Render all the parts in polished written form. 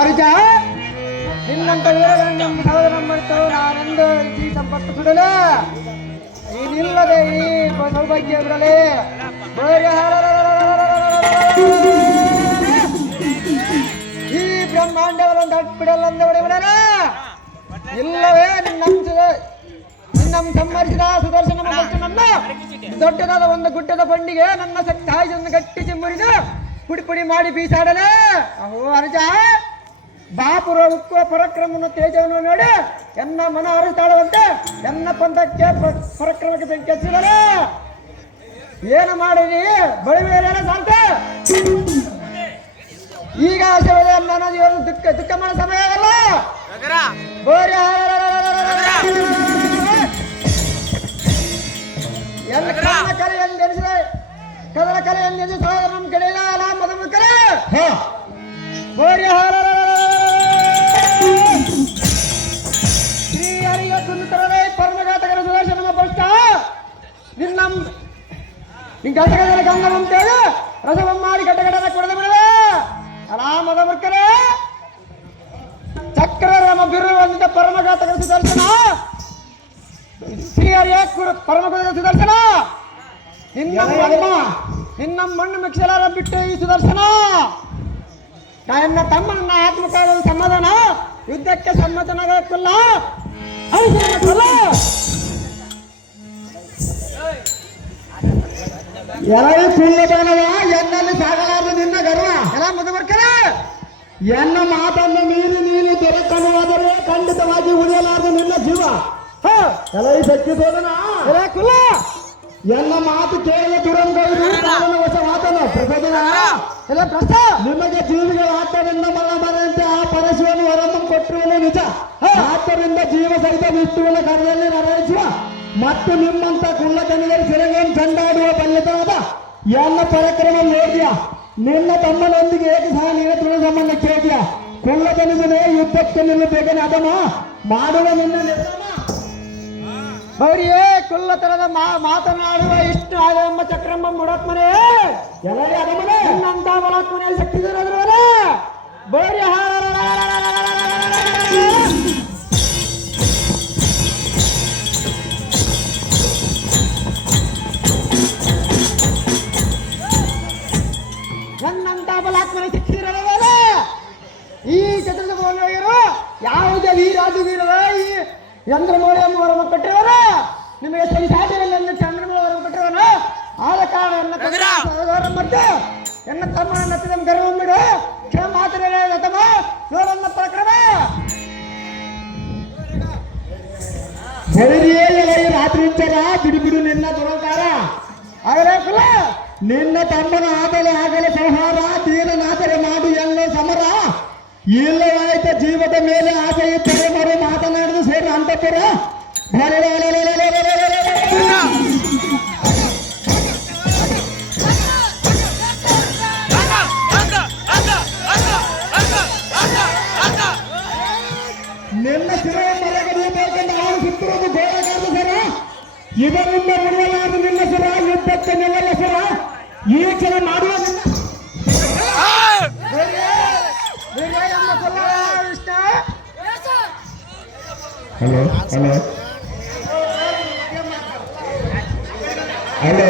ಅರ್ಜ ನಿನ್ನಂತ ವೀರಗಳನ್ನು ನಮ್ಮ ಸಹೋದರ ಮಾಡ್ತಾವೆ ನಾನೆಂದು ಈ ಸಂಪತ್ತು ಸುಡಲೆ ನೀನಿಲ್ಲದೆ ಈ ಸೌಭಾಗ್ಯ ಬಿಡಲೆ ಈ ಬ್ರಹ್ಮಾಂಡವನ್ನು ದಟ್ಬಿಡಲ್ಲಂದ ಬಿಡಬೇಡ ಇಲ್ಲವೇ ನಿನ್ನ ಸಂಹರಿಸಿದ ಸುದರ್ಶನ ನನ್ನ ದೊಡ್ಡದಾದ ಒಂದು ಗುಡ್ಡದ ಬಂಡಿಗೆ ನನ್ನ ಶಕ್ತಾಯುಧವನ್ನು ಗಟ್ಟಿಸಿ ಮುರಿದು ಪುಡಿ ಪುಡಿ ಮಾಡಿ ಬೀಸಾಡಲೆ ಅಹೋ ಅರ್ಜ ಬಾಪುರ ಉಕ್ಕುವ ಪರಾಕ್ರಮವನ್ನು ತೇಜವನ್ನು ನೋಡಿ ಎನ್ನ ಮನ ಹರಿತಾಡುವಂತೆ ಎನ್ನ ಪಂಥಕ್ಕೆ ಪರಾಕ್ರಮಕ್ಕೆ ಬೆಂಕಿ ಹಚ್ಚಿದರೆ ಏನು ಮಾಡಿರಿ ಬಳಿ ಮೇಲೆ ಸಾಂತ ಈಗ ನನ್ನ ದುಃಖ ಮಾಡೋ ಸಮಯ ಆಗಲ್ಲ ಕಲೆ ಎಂದೆನಿಸಿದೆ ಕದಲ ಕಲೆ ಎಂದೆನಿಸಿ ಸಹೋದರ ನಮ್ಮ ಕಡೆ ಇಲ್ಲ ಮಧುಮುಖರೇ ಶ್ರೀ ಹರಿಯ ಕುಂತರವೇ ಪರಮಘಾತಕರ ಸುದರ್ಶನ ಪುಷ್ಟ ನಿನ್ನ ಘಟಕದ ಗಂಗವಂತೇಳಿ ರಸವಂ ಮಾಡಿ ಘಟಘಟನ ಕೊಡದ ಬಿಡವೆ ಅಲಾ ಮಧುಮುಖರೇ ಚಕ್ರ ರಮ ಬಿರು ಹೊಂದಿದ ಪರಮಘಾತಕರ ಸುದರ್ಶನ ಶ್ರೀಹರಿಯ ಪರಮಘಾತಕರ ಸುದರ್ಶನ ನಿನ್ನ ಮಣ್ಣು ಮಿಕ್ಸಲಾರ ಬಿಟ್ಟು ಈ ಸುದರ್ಶನ ನನ್ನ ತಮ್ಮನ ಆತ್ಮಕಾಲ ಸಮಾಧಾನ ಯುದ್ಧಕ್ಕೆ ಸಮ್ಮತನಾಗಲ್ಲ ಎಲ್ಲರೂ ಸುಳ್ಳಬಾನವ ಎನ್ನಲ್ಲಿ ಸಾಗಲಾರದು ನಿನ್ನ ಗರ್ವ ಎಲ್ಲ ಮಧುಮರ್ಕರ ಎನ್ನ ಮಾತನ್ನು ನೀನು ದೊರಕನುವಾದರೆ ಖಂಡಿತವಾಗಿ ಉಳಿಯಲಾರದು ನಿನ್ನ ಜೀವ ಎಲ್ಲ ಶಕ್ತಿ ಸೋದನ ಎಲ್ಲ ಕುಲ್ಲ ಎಲ್ಲ ಮಾತು ಕೇಳಲು ದುರಂಗೈದು ಹೊಸ ಮಾತನ್ನು ಪ್ರಚೋದನ ಎಲ್ಲ ಪ್ರಶ್ನ ನಿಮಗೆ ಜೀವಿಗಳ ಆತ್ಮದಿಂದ ಮರಣ ಬರಂತೆ ಆ ಪರಶುವನ್ನು ಹೊರನ್ನು ಕೊಟ್ಟಿರುವುದು ನಿಜ ಆದ್ದರಿಂದ ಜೀವ ಸಹಿತ ವಿಷ್ಣುವಿನ ಕರದಲ್ಲಿ ನಡೆಸುವ ಮತ್ತು ನಿಮ್ಮಂತ ಕುಳ್ಳತನಿಗರು ಸಿರಗೇನು ಚಂಡಾಡುವ ಬಲ್ಯತನದ ಎಲ್ಲ ಪರಾಕ್ರಮ ನೋಡಿದ್ಯ ನಿನ್ನ ತಮ್ಮನೊಂದಿಗೆ ಏಕೆ ಸಹ ನೀನು ತೃಣ ಸಂಬಂಧ ಕೇಳಿದ್ಯ ಕುಳ್ಳತನಿಗನೇ ಯುದ್ಧಕ್ಕೆ ನಿಲ್ಲಬೇಕನೆ ಅದಮ್ಮ ಮಾಡುವ ನಿನ್ನ ನಿರ್ಧಾರ ಬರಿಯೇ ಕುಲ್ಲತನದ ಮಾತನಾಡುವ ಇಷ್ಟು ಆಯಮ್ಮ ಚಕ್ರಮ್ಮ ಮುಡಾತ್ಮನೇ ಎಲ್ಲರೇ ಅದಮನೆ ನನ್ನಂತ ಬಲಾತ್ಮನೆಯಲ್ಲಿ ಶಕ್ತಿ ಇರೋದ್ರವರ ಬರಿ ನನ್ನಂತ ಬಲಾತ್ಮನೆ ಶಕ್ತಿ ಇರೋದವರ ಈ ಚತುರ್ಭುವನರು ಯಾವುದೇ ವೀರಾಜು ವೀರರ ಈ ಚಂದ್ರಮೌಳಿಯಮ್ಮವರನ್ನು ಕೊಟ್ಟಿರೋರು ನಿಮಗೆ ಸರಿ ಸಾಧ್ಯವಿಲ್ಲ ಎಂದು ಚಂದ್ರಮೌಳಿಯವರನ್ನು ಕೊಟ್ಟಿರೋನು ಆದ ಕಾರಣ ಮತ್ತೆ ಎನ್ನ ತಮ್ಮನ ಗರ್ವ ಬಿಡು ಕ್ಷಮ ಮಾತ್ರ ತಮ್ಮ ನೋಡನ್ನ ಪರಾಕ್ರಮ ರಾತ್ರಿ ಬಿಡು ಬಿಡು ನಿನ್ನ ದುರಂಕಾರ ಆಗಲೇ ನಿನ್ನ ತಮ್ಮನ ಆಗಲೇ ಸಂಹಾರ ದೀನನಾಥರೆ ಮಾಡು ಎಲ್ಲೋ ಸಮರ ಇಲ್ಲವಾಯ್ತ ಜೀವದ ಮೇಲೆ ಆಸೆ ಇದ್ದರೆ ಮರು ಮಾತನಾಡಿದು ಸೇರಿ ಅಂತಪ್ಪರ ನಿನ್ನ ಶಿರ ಮರಗಬೇಕೆಂದು ಅವನು ಸುತ್ತಿರುವುದು ಗೋಳಗಾರದು ಸರ ಇದರಿಂದ ಮುಡಿಯಲಾರದು ನಿನ್ನ ಸರ ಯುದ್ಧಕ್ಕೆ ನಿಲ್ಲಲ್ಲ ಸರ ಈ ಕ್ಷಣ ಮಾಡುವ ಹಲೋ ಹಲೋ ಹಲೋ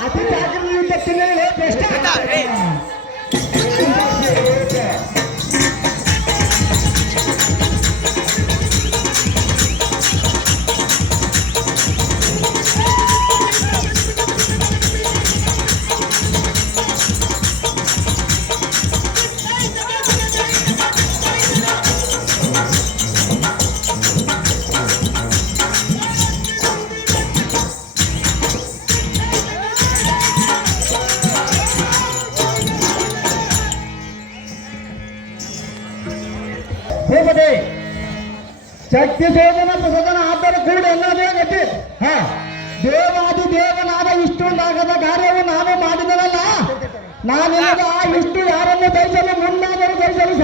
ಅತಿ ಭೂಪತಿ ಶಕ್ತಿ ಶೋಧನ ಪ್ರಸದನ ಆದರೆ ಕೂಡ ಎಲ್ಲದೇ ಗತಿ ದೇವಾದಿ ದೇವನಾದ ಇಷ್ಟೊಂದಾಗದ ಕಾರ್ಯವು ನಾನು ಮಾಡಿದವಲ್ಲ ನಾನಿಲ್ಲದ ಆ ಇಷ್ಟು ಯಾರನ್ನು ಧರಿಸಲು ಮುಂದಾದರೂ ಧರಿಸಲು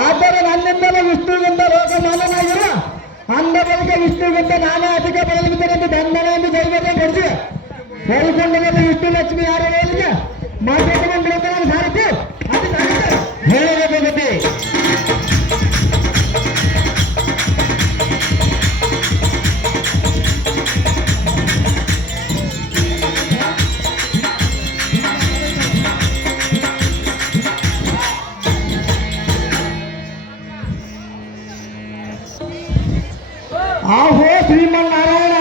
ಆದರೆ ನನ್ನಿಂದಲೇ ವಿಷ್ಣುವಿಗಿಂತ ಲೋಕಮಾನನಾಗಿರುವ ಅಂದ ಬಳಿಕ ವಿಷ್ಣುವಿಗಿಂತ ನಾನೇ ಅಧಿಕ ಬದಲಿದ್ದೇನೆ ಎಂದು ದಂಡನೆಯನ್ನು ಜೈವರ್ಯ ಪಡಿಸಿ ಹೇಳಿಕೊಂಡಲ್ಲಿ ವಿಷ್ಣು ಲಕ್ಷ್ಮಿ ಯಾರ ಹೇಳಿಗೆ ಮಾತಾಡಿಕೊಂಡು ಸಾರಿತು ಅದು ಹೇಳಬೇಕು. ಆಹೋ ಶ್ರೀಮನ್ನಾರಾಯಣ,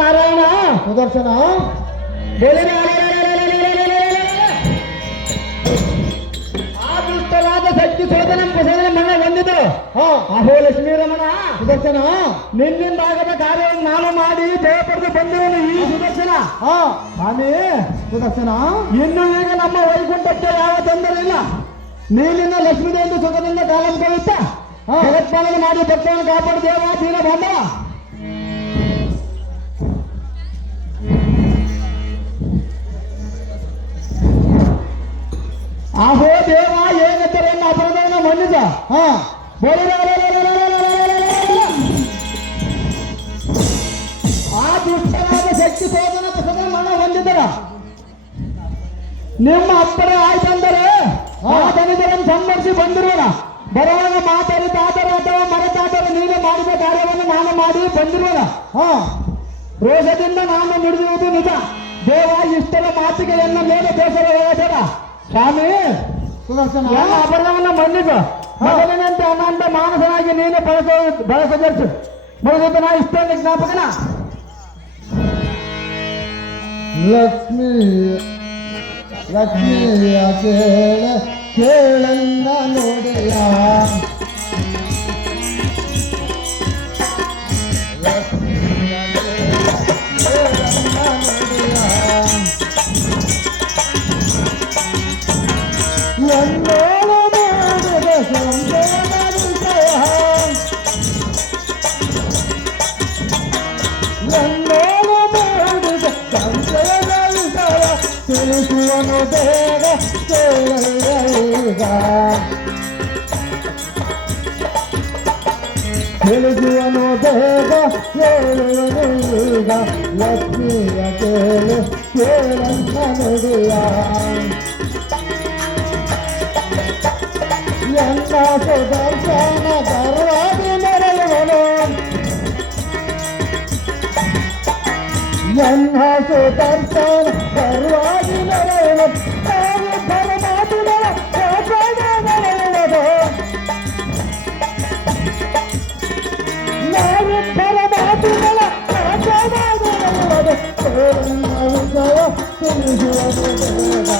ನಾರಾಯಣ ಸುದರ್ಶನ ಆ ದುಷ್ಟರಾದ ಶಕ್ತಿ ಸೋದನ ಪ್ರಸೋದನ ಮನ ಹೊಂದಿದ್ರು. ಅಹೋ ಲಕ್ಷ್ಮೀ ರಮಣ ಸುದರ್ಶನ, ನಿನ್ನಿಂದಾಗದ ಕಾರ್ಯವನ್ನು ನಾನು ಮಾಡಿ ಜಯ ಪಡೆದು ಬಂದಿರುವನು ಈ ಸುದರ್ಶನ. ಸ್ವಾಮಿ ಸುದರ್ಶನ, ಇನ್ನು ಈಗ ನಮ್ಮ ವೈಕುಂಠಕ್ಕೆ ಯಾವ ತೊಂದರೆ ಇಲ್ಲ. ನೀನಿಂದ ಲಕ್ಷ್ಮೀದೇವಿ ಸುಖದಿಂದ ಕಾಲಂ ಕವಿತ ಜಗತ್ಪಾಲನೆ ಮಾಡಿ ಭಕ್ತವನ್ನು ಕಾಪಾಡು ದೇವ ದೀನ ಬಾಂಧವ. ಆಹೋ ದೇವ ಏನೆತ್ತರೆಯನ್ನು ಅಪರಾಧವನ್ನು ಮನ್ನಿಸ. ಆ ದುಷ್ಟರಾದ ಶಕ್ತಿ ಸೋದನ ಪ್ರಸನ್ನ ಮನ ಹೊಂದಿದ್ದರ ನಿಮ್ಮ ಅಪ್ಪರ ಆಯ್ತಂದರೆ ಆ ದನಿದರನ್ನು ಸಂಬಂಧಿಸಿ ಬಂದಿರುವನ ಬರುವಾಗ ಮಾತಾಡಿ ತಾತರ ಅಥವಾ ಮರೆತಾತರ ನೀನು ಮಾಡಿದ ಕಾರ್ಯವನ್ನು ನಾನು ಮಾಡಿ ಬಂದಿರುವನ. ರೋಷದಿಂದ ನಾನು ನುಡಿದಿರುವುದು ನಿಜ. ದೇವ ಇಷ್ಟರ ಮಾತಿಗೆ ಎನ್ನ ಮೇಲೆ ಬೇಸರ ಹೇಳಬೇಡ. ಸ್ವಾಮಿ ಸುದರ್ಶನ, ಅಪರಾಧವನ್ನು ಮನ್ನಿಸು. ಮೊದಲಿನಂತೆ ಅನಂತ ಮಾನಸನಾಗಿ ನೀನು ಬಳಸಬೇಕು. ಬಳಸಿದ ನಾ ಇಷ್ಟೊಂದು ಜ್ಞಾಪಕನ. ಲಕ್ಷ್ಮೀ ಲಕ್ಷ್ಮಿಯ ಕೇಳನ್ನ ನೋಡೆಯ ತಿಳಿಸುವನು ಬೇಗ ತಿಳಿಸುವನು ಬೇಗ ಕೇಳುವನು. ಲಕ್ಷ್ಮಿಯ ಕೇಳನ್ನ ನುಡಿಯ ಎನ್ನ ಸುದರ್ಶನ ಗರ್ವಾಗಿ ಮೆರೆಯುವನು ಎನ್ನ ಸುದರ್ಶನ ಗರ್ವಾಗಿ ಮೆರೆಯುವನು ತಾವು ಪರಮಾತ್ಮನ ಕಾಪಾಡ ಮೆರೆಯುವುದು ನಾವು ಪರಮಾತ್ಮನ ಕಾಪಾಡ ಮೆರೆಯುವುದು ತೋರನ್ನ ವಿಜಯ ತಿಳಿಸುವುದು ಬೇಗ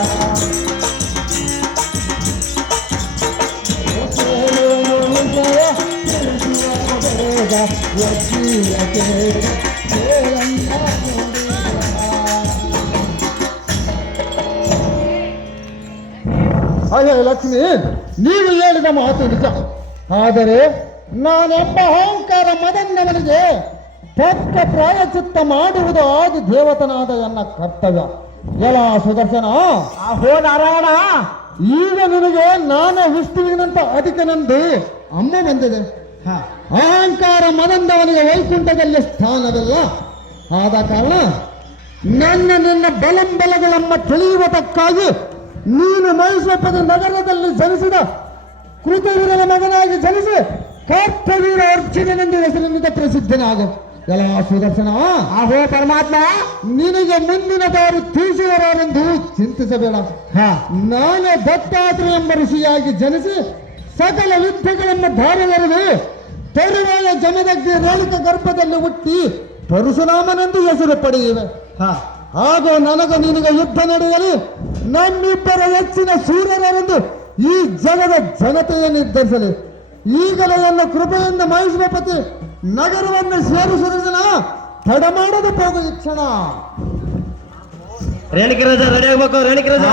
ಅಯ್ಯೋ ಲಕ್ಷ್ಮಿ, ನೀವು ಹೇಳಿದ ಮಾತು ನಿಜ. ಆದರೆ ನಾನೆಂಬ ಅಹಂಕಾರ ಮದನ್ನವನಿಗೆ ತಕ್ಕ ಪ್ರಾಯಚಿತ್ತ ಮಾಡುವುದು ಆದಿ ದೇವತನಾದ ಎನ್ನ ಕರ್ತವ್ಯ. ಎಲ್ಲ ಸುದರ್ಶನ, ಹೋ ನಾರಾಯಣ, ಈಗ ನಿನಗೆ ನಾನ ವಿಷ್ಣುವಿನಂತ ಅಧಿಕನಂದು ಅಮ್ಮ ಬಂದಿದೆ. ಅಹಂಕಾರ ಮದಂದವನಿಗೆ ವೈಕುಂಠದಲ್ಲಿ ಸ್ಥಾನವಿಲ್ಲ. ಆದ ಕಾರಣ ನಿನ್ನ ಬಲಂಬಲಗಳೆಂಬ ತಿಳಿಯುವುದಕ್ಕಾಗಿ ನೀನು ಮೈಸೂಪದ ನಗರದಲ್ಲಿ ಜನಿಸಿದ ಕೃತವೀರನ ಮಗನಾಗಿ ಜನಿಸಿ ಕರ್ತವೀರ ಅರ್ಜುನನೆಂದು ಹೆಸರಿನಿಂದ ಪ್ರಸಿದ್ಧನಾಗು. ಎಲ್ಲ ಸುದರ್ಶನ, ಹೋ ಪರಮಾತ್ಮ, ನಿನಗೆ ಮುಂದಿನ ದಾರಿ ತಿಳಿಸುವರೆಂದು ಚಿಂತಿಸಬೇಡ. ನಾನೇ ದತ್ತಾತ್ರೇಯ ಎಂಬ ಋಷಿಯಾಗಿ ಜನಿಸಿ ಸಕಲ ವಿದ್ಯೆಗಳನ್ನು ಧಾರೆಯರಿದು ತರುವಾಯ ಜಮದಗ್ನಿ ರೇಣುಕ ಗರ್ಭದಲ್ಲಿ ಹುಟ್ಟಿ ಪರಶುರಾಮನೆಂದು ಹೆಸರು ಪಡೆಯುವೆ. ಹಾಗೂ ನನಗೆ ನಿನಗೆ ಯುದ್ಧ ನಡೆಯಲಿ ನಮ್ಮಿಬ್ಬರ ಹೆಚ್ಚಿನ ಸೂರ್ಯರೆಂದು ಈ ಜಗದ ಜನತೆಯನ್ನು ನಿರ್ಧರಿಸಲಿ. ಈಗಲೇ ಎನ್ನ ಕೃಪೆಯಿಂದ ಮಹೇಶ್ವರಪತಿ ನಗರವನ್ನು ಸೇರಿಸುವುದನ್ನ ತಡ ಮಾಡದು ಹೋಗು ಈ ಕ್ಷಣ. ರೇಣಿಕರಾಜ ರೆಡಿ ಆಗ್ಬೇಕು. ರೇಣಿಕರಾಜ,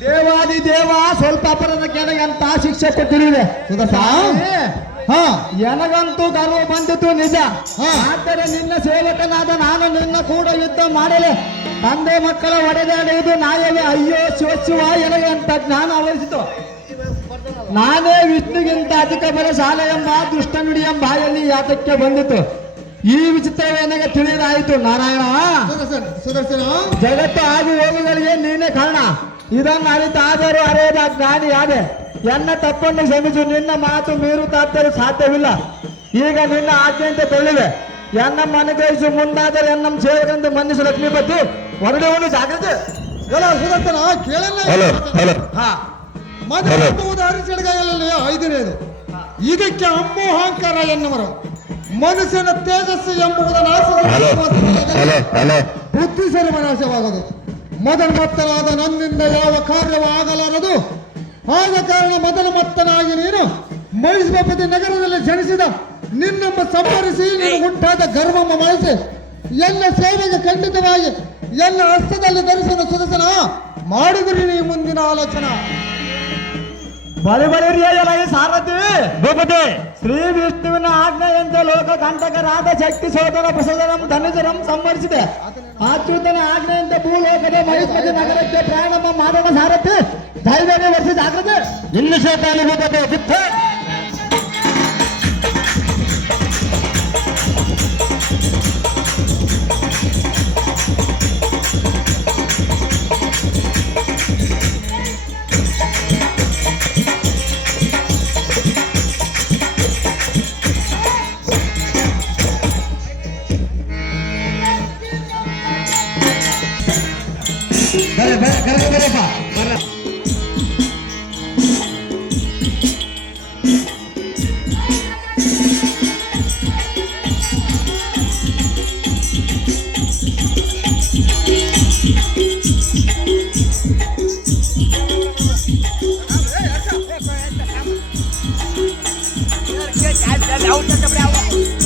ದೇವಾದಿ ದೇವ ಸ್ವಲ್ಪ ಅಪರಾಧ ಕೆಳಗೆ ಅಂತ ಶಿಕ್ಷೆ ಕೊಟ್ಟಿರುವೆ. ನನಗಂತೂ ಗರ್ವ ಬಂದಿತ್ತು ನಿಜ. ಆದರೆ ನಿನ್ನ ಸೇವಕನಾದ ನಾನು ನಿನ್ನ ಕೂಡ ಯುದ್ಧ ಮಾಡಲೆ ತಂದೆ ಮಕ್ಕಳ ಒಡೆದಾಡುವುದು ನಾಯವೇ. ಅಯ್ಯೋ ಶಿವ ಎನಗೆ ಅಂತ ಜ್ಞಾನ ಆವರಿಸಿತು. ನಾನೇ ವಿಷ್ಣುಗಿಂತ ಅಧಿಕ ಬಲ ಸಾಲ ಎಂಬ ದುಷ್ಟ ನುಡಿ ಎಂಬ ಬಾಯಲ್ಲಿ ಯಾತಕ್ಕೆ ಬಂದಿತ್ತು. ಈ ವಿಚಿತ್ರವೇನಗೆ ತಿಳಿದಾಯಿತು. ನಾರಾಯಣ, ಸುದರ್ಶನ, ಜಗತ್ತು ಆಗಿ ಹೋಗುಗಳಿಗೆ ನೀನೇ ಕಾರಣ. ಇದನ್ನು ಅರಿತಾದರೂ ಅರೆಯದ ಜ್ಞಾನಿ ಯಾದೆ. ಎನ್ನ ತಪ್ಪನ್ನು ಕ್ಷಮಿಸು. ನಿನ್ನ ಮಾತು ಮೀರುತ್ತಾದರೂ ಸಾಧ್ಯವಿಲ್ಲ. ಈಗ ನಿನ್ನ ಆಜ್ಞೆಯಂತೆ ತೊಳ್ಳಿವೆ. ಎನ್ನಮ್ಮ ಅನುಗ್ರಹಿಸು. ಮುಂದಾದರೆ ಎನ್ನಮ್ಮ ಸೇವಕಂದು ಮನ್ನಿಸು. ಲಕ್ಷ್ಮೀಪತಿ ಹೊರಡುವನು ಜಾಗ್ರತೆ. ಎಲ್ಲ ಸುದರ್ಶನ ಕೇಳಲ್ಲ. ಮೊದಲು ಅರಿಸೆಡಗಾಯಲ್ಲಿ ಐದನೇದು. ಇದಕ್ಕೆ ಅಮ್ಮೋಹಂಕಾರ ಎನ್ನುವರು ಮನುಷ್ಯನ ತೇಜಸ್ಸು ಎಂಬುವುದ ಬುದ್ಧಿ ಸರ್ವನಾಶವಾಗದು. ಮೊದಲಮತ್ತನಾದ ನನ್ನಿಂದ ಯಾವ ಕಾರ್ಯವೂ ಆಗಲಾರದು. ಆದ ಕಾರಣ ಮೊದಲಮತ್ತನಾಗಿ ನೀನು ಮಹಿಷಾಪತಿ ನಗರದಲ್ಲಿ ಜನಿಸಿದ ನಿನ್ನಮ್ಮ ಸಂಹರಿಸಿ ನೀನು ಉಂಟಾದ ಗರ್ವಮ್ಮ ಮಾಡಿಸಿ ಎಲ್ಲ ಸೇವೆಗೆ ಖಂಡಿತವಾಗಿ ಎಲ್ಲ ಹಸ್ತದಲ್ಲಿ ಧರಿಸಿದ ಸುದರ್ಶನ ಮಾಡಿದ್ರಿ ನೀ ಮುಂದಿನ ಆಲೋಚನಾ. ಬಳಿ ಸಾರಥಿ ಭೂಪತಿ ಶ್ರೀ ವಿಷ್ಣುವಿನ ಆಜ್ಞೆಯಂತೆ ಲೋಕ ಕಂಟಕರಾದ ಶಕ್ತಿ ಸೋದರ ಪ್ರಸೋದರಂ ಧನುಜರಂ ಸಂವರಿಸಿದೆ. ಅಚ್ಯುತನ ಆಜ್ಞೆಯಂತೆ ಭೂಲೋಕದ ಮಹಿಷ್ಮತಿ ನಗರಕ್ಕೆ ಪ್ರಾರಂಭ ಮಾಡೋಣ. ಸಾರಥಿ ಧೈರ್ಯ ವರ್ಷ ಜಾಗ್ರತೆ. ಇನ್ನು ಶೇತಾಲಿ ಭೂಪತಿ ಚಿತ್ತ Out